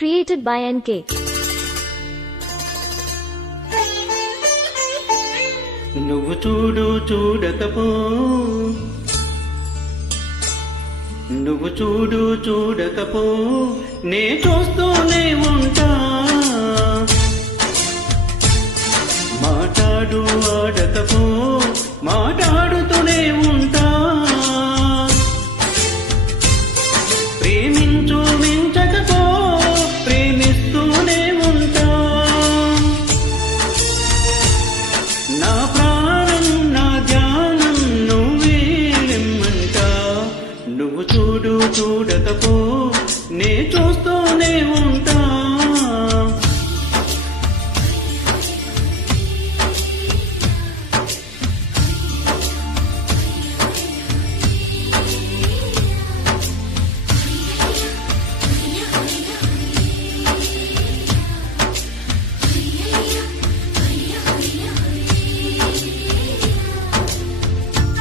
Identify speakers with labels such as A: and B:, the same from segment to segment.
A: Created by NK.
B: నువ్వు చూడు చూడకపో నువ్వు చూడు చూడకపో నే చూస్తూనే చూడకపో నే చూస్తూనే ఉంటా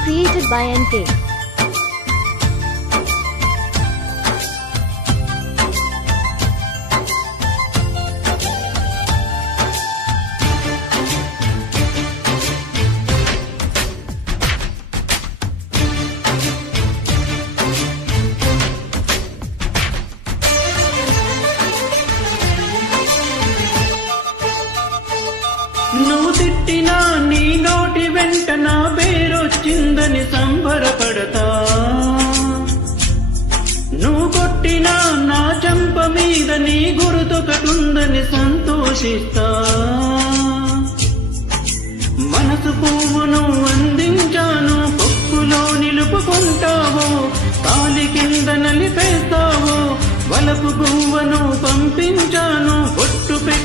A: Created by NK.
B: నువ్వు తిట్టినా నీ నోటి వెంట నా పేరొచ్చిందని సంబరపడతా. నువ్వు కొట్టినా నా చంప మీద నీ గురుతొకటుందని సంతోషిస్తా. మనసు పువ్వును అందించాను పప్పులో నిలుపుకుంటావో కాలి కింద నలిపేస్తావో వలపు గువ్వను పంపించాను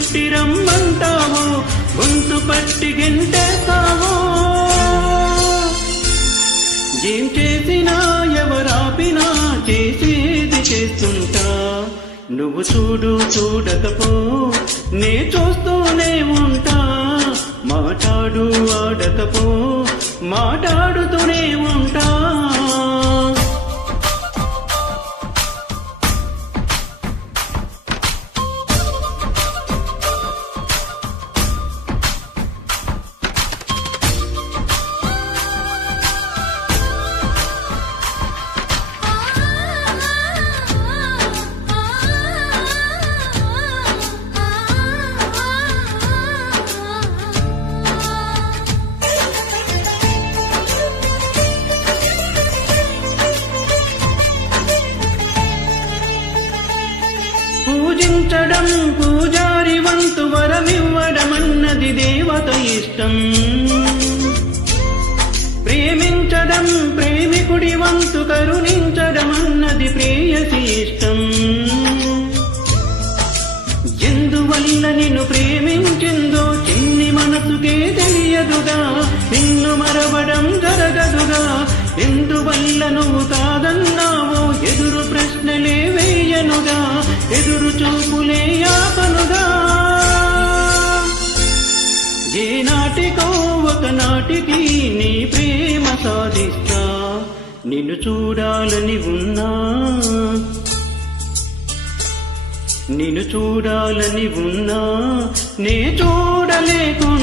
B: పట్టి రమ్మంటావో? గొంతు పట్టి గెంటేస్తావో? ఏం చేసినా ఎవరాపినా చేసేది చేస్తుంటా. నువ్వు చూడు చూడకపో నే చూస్తూనే ఉంటా. మాట్లాడు ఆడకపో మాట్లాడుతూనే ఉంటా పూజించడం పూజారి వంతు వరమివ్వడమన్నది దేవత ఇష్టం. ప్రేమించడం ప్రేమికుడి వంతు కరుణించడమన్నది ప్రేయసి ఇష్టం. ఎందువల్ల నిన్ను ప్రేమించిందో చిన్ని మనసుకే తెలియదుగా నిన్ను మరవడం జరగదుగా ఎందువల్ల నువ్వు కాదన్నావో ఎదురు ప్రశ్నలే వేయనుగా ఎదురు చూపులే యాపనుగా ఏ నాటికో ఒక నాటికి నీ ప్రేమ సాధిస్తా నిన్ను చూడాలని ఉన్నా. నిన్ను చూడాలని ఉన్నా నే చూడలేకు